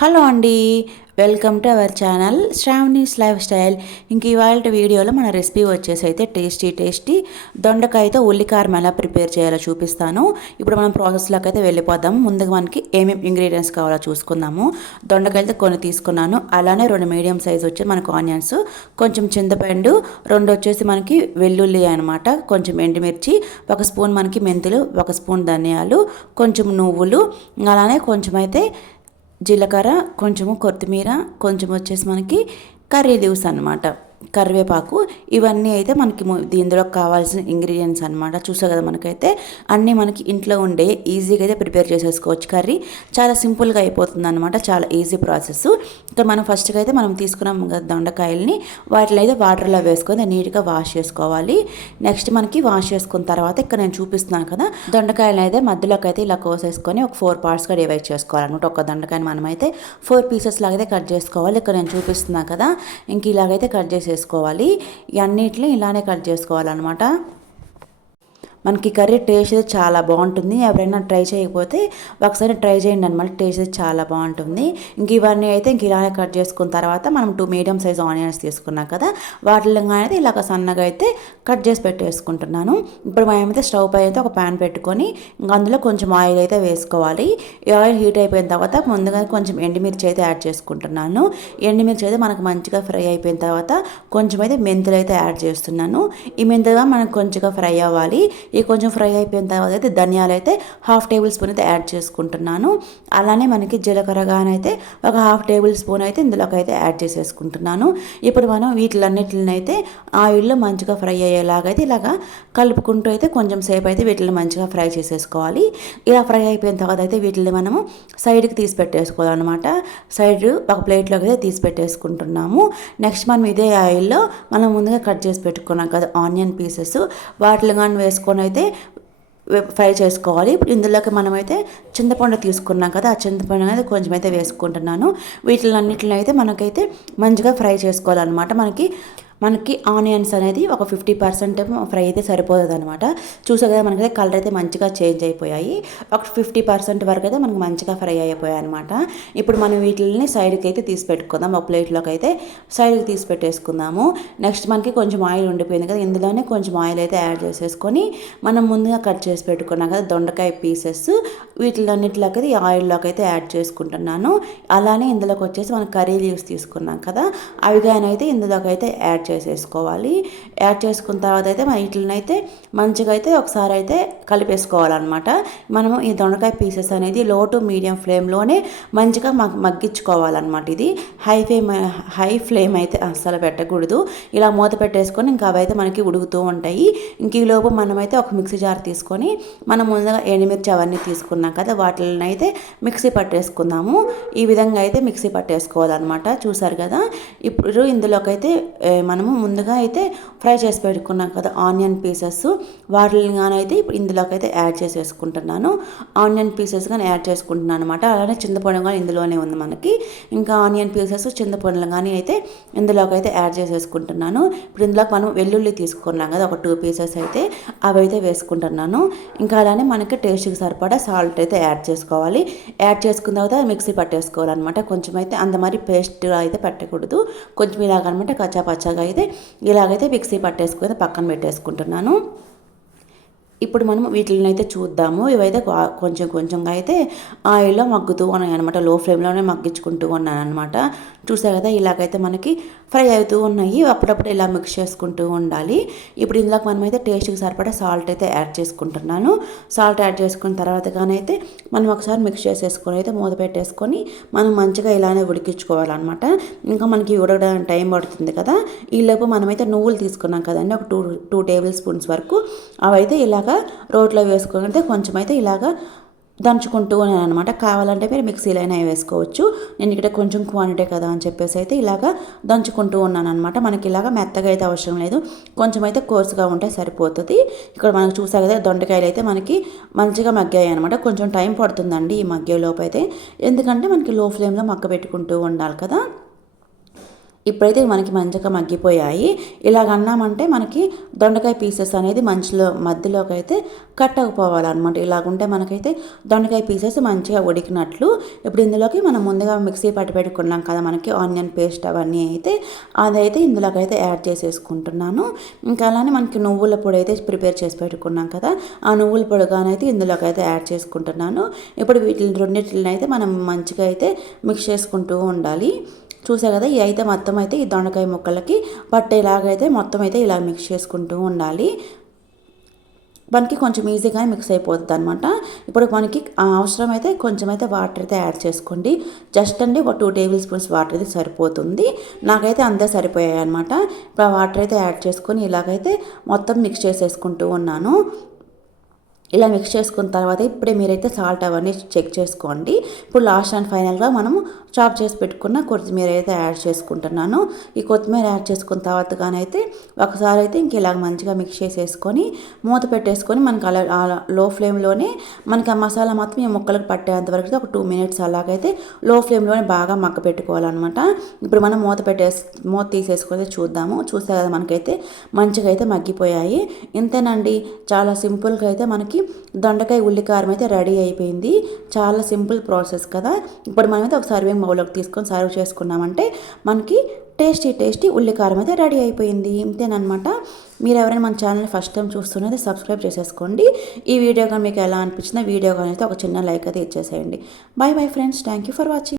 Hello అండి welcome to our channel Shravani's lifestyle. ఇంక ఇవాళ వీడియోలో మన రెసిపీ వచ్చేసి అయితే టేస్టీ టేస్టీ దొండకాయతో ఉల్లికారం ఎలా ప్రిపేర్ చేయాలో చూపిస్తాను. ఇప్పుడు మనం ప్రాసెస్లోకి అయితే వెళ్ళిపోదాం. ముందుగా మనకి ఏమేమి ఇంగ్రీడియంట్స్ కావాలో చూసుకుందాము. దొండకాయలతో కొన్ని తీసుకున్నాను. అలానే రెండు మీడియం సైజ్ వచ్చి మనకు ఆనియన్స్ కొంచెం చింతపండు రెండు వచ్చేసి మనకి వెల్లుల్లి అనమాట కొంచెం ఎండుమిర్చి ఒక స్పూన్ మనకి మెంతులు ఒక స్పూన్ ధనియాలు కొంచెం నువ్వులు అలానే కొంచెం అయితే జీలకర్ర కొంచెము కొత్తిమీర కొంచెం వచ్చేసి మనకి కర్రీ లీవ్స్ అనమాట కరివేపాకు ఇవన్నీ అయితే మనకి ము- ఇందులో కావాల్సిన ఇంగ్రీడియంట్స్ అనమాట చూసా కదా మనకైతే అన్నీ మనకి ఇంట్లో ఉండే ఈజీగా అయితే ప్రిపేర్ చేసేసుకోవచ్చు కర్రీ. చాలా సింపుల్గా అయిపోతుంది అనమాట చాలా ఈజీ ప్రాసెస్ ఇక్కడ మనం ఫస్ట్గా అయితే మనం తీసుకున్నాం కదా దొండకాయల్ని వాటిని అయితే వాటర్లో వేసుకొని నీట్గా వాష్ చేసుకోవాలి. నెక్స్ట్ మనకి వాష్ చేసుకున్న తర్వాత ఇక్కడ నేను చూపిస్తున్నాను కదా దొండకాయలను అయితే మధ్యలోకి అయితే ఇలా కోసేసుకొని ఒక ఫోర్ పార్ట్స్గా డివైడ్ చేసుకోవాలన్నమాట. ఒక దొండకాయని మనమైతే ఫోర్ పీసెస్ లాగైతే కట్ చేసుకోవాలి. ఇక్కడ నేను చూపిస్తున్నాను కదా ఇంక ఇలాగైతే కట్ చేసేసుకోవాలి ఇవన్నిటిని ఇలానే కట్ చేసుకోవాలన్నమాట. మనకి కర్రీ టేస్ట్ అయితే చాలా బాగుంటుంది. ఎవరైనా ట్రై చేయకపోతే ఒకసారి ట్రై చేయండి అనమాట టేస్ట్ అయితే చాలా బాగుంటుంది. ఇంక ఇవన్నీ అయితే ఇంక ఇలానే కట్ చేసుకున్న తర్వాత మనం టూ మీడియం సైజ్ ఆనియన్స్ తీసుకున్నాం కదా వాటిలో అయితే ఇలాగ సన్నగా అయితే కట్ చేసి పెట్టేసుకుంటున్నాను. ఇప్పుడు మేమైతే స్టవ్ పై అయితే ఒక ప్యాన్ పెట్టుకొని ఇంక అందులో కొంచెం ఆయిల్ అయితే వేసుకోవాలి. ఈ ఆయిల్ హీట్ అయిపోయిన తర్వాత ముందుగా కొంచెం ఎండుమిర్చి అయితే యాడ్ చేసుకుంటున్నాను. ఎండుమిర్చి అయితే మనకు మంచిగా ఫ్రై అయిపోయిన తర్వాత కొంచెం అయితే మెంతులు అయితే యాడ్ చేస్తున్నాను. ఈ మెంతుగా మనకు కొంచెంగా ఫ్రై అవ్వాలి. ఈ కొంచెం ఫ్రై అయిపోయిన తర్వాత అయితే ధనియాలు అయితే హాఫ్ టేబుల్ స్పూన్ అయితే యాడ్ చేసుకుంటున్నాను. అలానే మనకి జీలకర్రగానైతే ఒక హాఫ్ టేబుల్ స్పూన్ అయితే ఇందులోకి అయితే యాడ్ చేసేసుకుంటున్నాను. ఇప్పుడు మనం వీటిలన్నిటిని అయితే ఆయిల్లో మంచిగా ఫ్రై అయ్యేలాగైతే ఇలాగా కలుపుకుంటూ అయితే కొంచెం సేపు అయితే వీటిని మంచిగా ఫ్రై చేసేసుకోవాలి. ఇలా ఫ్రై అయిపోయిన తర్వాత అయితే వీటిని మనము సైడ్కి తీసి పెట్టేసుకోవాలన్నమాట. సైడ్ ఒక ప్లేట్లోకి అయితే తీసి పెట్టేసుకుంటున్నాము. నెక్స్ట్ మనం ఇదే ఆయిల్లో మనం ముందుగా కట్ చేసి పెట్టుకున్నాం కదా ఆనియన్ పీసెస్. వాటిని కానీ వేసుకొని అయితే ఫ్రై చేసుకోవాలి. ఇప్పుడు ఇందులోకి మనమైతే చింతపండు తీసుకున్నాం కదా ఆ చింతపండు అనేది కొంచెం అయితే వేసుకుంటున్నాను. వీటిలన్నిటిని అయితే మనకైతే మంచిగా ఫ్రై చేసుకోవాలన్నమాట. మనకి మనకి ఆనియన్స్ అనేది ఒక ఫిఫ్టీ పర్సెంట్ ఫ్రై అయితే సరిపోతుంది అనమాట చూసా కదా మనకైతే కలర్ అయితే మంచిగా చేంజ్ అయిపోయాయి. ఒక ఫిఫ్టీ పర్సెంట్ వరకు అయితే మనకు మంచిగా ఫ్రై అయిపోయాయి అనమాట ఇప్పుడు మనం వీటిని సైడ్కి అయితే తీసి పెట్టుకుందాం. ఒక ప్లేట్లోకి అయితే సైడ్కి తీసి పెట్టేసుకుందాము. నెక్స్ట్ మనకి కొంచెం ఆయిల్ ఉండిపోయింది కదా ఇందులోనే కొంచెం ఆయిల్ అయితే యాడ్ చేసేసుకొని మనం ముందుగా కట్ చేసి పెట్టుకున్నాం కదా దొండకాయ పీసెస్ వీటిలన్నిటిలోకి ఈ ఆయిల్లోకి అయితే యాడ్ చేసుకుంటున్నాను. అలానే ఇందులోకి వచ్చేసి మనం కర్రీ లీవ్స్ తీసుకున్నాం కదా అవి కానీ అయితే ఇందులోకి అయితే యాడ్ చేసేసుకోవాలి. యాడ్ చేసుకున్న తర్వాత అయితే మన వీటిని అయితే మంచిగా అయితే ఒకసారి అయితే కలిపేసుకోవాలన్నమాట. మనము ఈ దొండకాయ పీసెస్ అనేది లో టు మీడియం ఫ్లేమ్లోనే మంచిగా మగ్గించుకోవాలన్నమాట ఇది. హై ఫ్లేమ్ హై ఫ్లేమ్ అయితే అస్సలు పెట్టకూడదు. ఇలా మూత పెట్టేసుకొని ఇంకా అవైతే మనకి ఉడుకుతూ ఉంటాయి. ఇంక ఈ లోపు మనమైతే ఒక మిక్సీ జార్ తీసుకొని మనం ముందుగా ఎండుమిర్చి అవన్నీ తీసుకున్నాం కదా వాటిని అయితే మిక్సీ పట్టేసుకుందాము. ఈ విధంగా అయితే మిక్సీ పట్టేసుకోవాలన్నమాట. చూసారు కదా? ఇప్పుడు ఇందులోకి అయితే మనము ముందుగా అయితే ఫ్రై చేసి పెట్టుకున్నాం కదా ఆనియన్ పీసెస్. వాటిని కానీ అయితే ఇప్పుడు ఇందులోకి అయితే యాడ్ చేసేసుకుంటున్నాను. ఆనియన్ పీసెస్ కానీ యాడ్ చేసుకుంటున్నాను అనమాట అలానే చింతపండు కానీ ఇందులోనే ఉంది మనకి. ఇంకా ఆనియన్ పీసెస్ చింతపండులు కానీ అయితే ఇందులోకి అయితే యాడ్ చేసేసుకుంటున్నాను. ఇప్పుడు ఇందులోకి మనం వెల్లుల్లి తీసుకున్నాం కదా ఒక టూ పీసెస్ అయితే అవి అయితే వేసుకుంటున్నాను. ఇంకా అలానే మనకి టేస్ట్కి సరిపడా సాల్ట్ అయితే యాడ్ చేసుకోవాలి. యాడ్ చేసుకున్న తర్వాత మిక్సీ పట్టేసుకోవాలన్నమాట. కొంచెం అయితే అంత మరి పేస్ట్ అయితే పెట్టకూడదు. కొంచెం ఇలాగనమాట కచ్చా పచ్చగా అయితే ఇలాగైతే మిక్సీ పట్టేసుకుని పక్కన పెట్టేసుకుంటున్నాను. ఇప్పుడు మనం వీటిని అయితే చూద్దాము. ఇవైతే కొంచెం కొంచెంగా అయితే ఆయిల్లో మగ్గుతూ ఉన్నాయి అనమాట లో ఫ్లేమ్లోనే మగ్గించుకుంటూ ఉన్నాను అనమాట చూసా కదా ఇలాగైతే మనకి ఫ్రై అవుతూ ఉన్నాయి. అప్పుడప్పుడు ఇలా మిక్స్ చేసుకుంటూ ఉండాలి. ఇప్పుడు ఇందులోకి మనమైతే టేస్ట్కి సరిపడా సాల్ట్ అయితే యాడ్ చేసుకుంటున్నాను. సాల్ట్ యాడ్ చేసుకున్న తర్వాత కానైతే మనం ఒకసారి మిక్స్ చేసేసుకొని అయితే మూత పెట్టేసుకొని మనం మంచిగా ఇలానే ఉడికించుకోవాలన్నమాట. ఇంకా మనకి ఉడకడానికి టైం పడుతుంది కదా. ఈలోపు మనమైతే నువ్వులు తీసుకున్నాం కదండి. ఒక టూ టూ టేబుల్ స్పూన్స్ వరకు. అవైతే ఇలాగ రోట్లో వేసుకుంటే కొంచెం అయితే ఇలాగా దంచుకుంటూ ఉన్నాను అనమాట. కావాలంటే మీరు మిక్సీలో అయినా వేసుకోవచ్చు. నేను ఇక్కడ కొంచెం క్వాంటిటీ కదా అని చెప్పేసి అయితే ఇలాగా దంచుకుంటూ ఉన్నాను అనమాట మనకి ఇలాగా మెత్తగా అయితే అవసరం లేదు. కొంచెం అయితే కోర్సుగా ఉంటే సరిపోతుంది. ఇక్కడ మనకు చూసా కదా దొండకాయలు అయితే మనకి మంచిగా మగ్గాయి అనమాట. కొంచెం టైం పడుతుందండి ఈ మగ్గే లోపు అయితే. ఎందుకంటే మనకి లో ఫ్లేమ్లో మగ్గ పెట్టుకుంటూ ఉండాలి కదా. ఇప్పుడైతే మనకి మంచిగా మగ్గిపోయాయి. ఇలాగ అన్నామంటే మనకి దొండకాయ పీసెస్ అనేది మంచిలో మధ్యలోకి అయితే కట్టకపోవాలన్నమాట. ఇలాగుంటే మనకైతే దొండకాయ పీసెస్ మంచిగా ఉడికినట్లు. ఇప్పుడు ఇందులోకి మనం ముందుగా మిక్సీ పట్టి పెట్టుకున్నాం కదా మనకి ఆనియన్ పేస్ట్ అవన్నీ అయితే అదైతే ఇందులోకి అయితే యాడ్ చేసేసుకుంటున్నాను. ఇంకా అలానే మనకి నువ్వుల పొడి అయితే ప్రిపేర్ చేసి పెట్టుకున్నాం కదా ఆ నువ్వుల పొడిగానైతే ఇందులోకి అయితే యాడ్ చేసుకుంటున్నాను. ఇప్పుడు వీటిని రెండింటిని అయితే మనం మంచిగా అయితే మిక్స్ చేసుకుంటూ ఉండాలి. చూసా కదా ఇవి అయితే మొత్తం అయితే ఈ దొండకాయ ముక్కలకి పట్టేలాగైతే మొత్తం అయితే ఇలా మిక్స్ చేసుకుంటూ ఉండాలి. మనకి కొంచెం ఈజీగా మిక్స్ అయిపోతుంది అనమాట ఇప్పుడు మనకి అవసరం అయితే కొంచెం అయితే వాటర్ అయితే యాడ్ చేసుకోండి. జస్ట్ అండి ఒక టూ టేబుల్ స్పూన్స్ వాటర్ అయితే సరిపోతుంది. నాకైతే అంతే సరిపోయాయి అనమాట ఇప్పుడు ఆ వాటర్ అయితే యాడ్ చేసుకొని ఇలాగైతే మొత్తం మిక్స్ చేసేసుకుంటూ ఉన్నాను. ఇలా మిక్స్ చేసుకున్న తర్వాత ఇప్పుడే మీరైతే సాల్ట్ అవన్నీ చెక్ చేసుకోండి. ఇప్పుడు లాస్ట్ అండ్ ఫైనల్గా మనం చాప్ చేసి పెట్టుకున్న కొత్తిమీర అయితే యాడ్ చేసుకుంటున్నాను. ఈ కొత్తిమీర యాడ్ చేసుకున్న తర్వాత కానైతే ఒకసారి అయితే ఇంక ఇలా మంచిగా మిక్స్ చేసేసుకొని మూత పెట్టేసుకొని మనకి అలా లో ఫ్లేమ్లోనే మనకి ఆ మసాలా మాత్రం ఈ ముక్కలకు పట్టేంత వరకు ఒక టూ మినిట్స్ అలాగైతే లో ఫ్లేమ్లోనే బాగా మక్క పెట్టుకోవాలన్నమాట. ఇప్పుడు మనం మూత పెట్టేసి మూత తీసేసుకొని చూద్దాము. చూస్తే కదా మనకైతే మంచిగా అయితే మగ్గిపోయాయి. ఇంతేనండి. చాలా సింపుల్గా అయితే మనకి దొండకాయ ఉల్లికారం అయితే రెడీ అయిపోయింది. చాలా సింపుల్ ప్రాసెస్ కదా. ఇప్పుడు మనమైతే ఒక సర్వింగ్ బౌల్లోకి తీసుకొని సర్వ్ చేసుకున్నామంటే మనకి టేస్టీ టేస్టీ ఉల్లికారం అయితే రెడీ అయిపోయింది. ఇంతేనమాట మీరు ఎవరైనా మన ఛానల్ ఫస్ట్ టైం చూస్తున్నది సబ్స్క్రైబ్ చేసేసుకోండి. ఈ వీడియో కానీ మీకు ఎలా అనిపించిందో వీడియో కానీ అయితే ఒక చిన్న లైక్ అయితే ఇచ్చేసేయండి. Bye bye friends. Thank you for watching.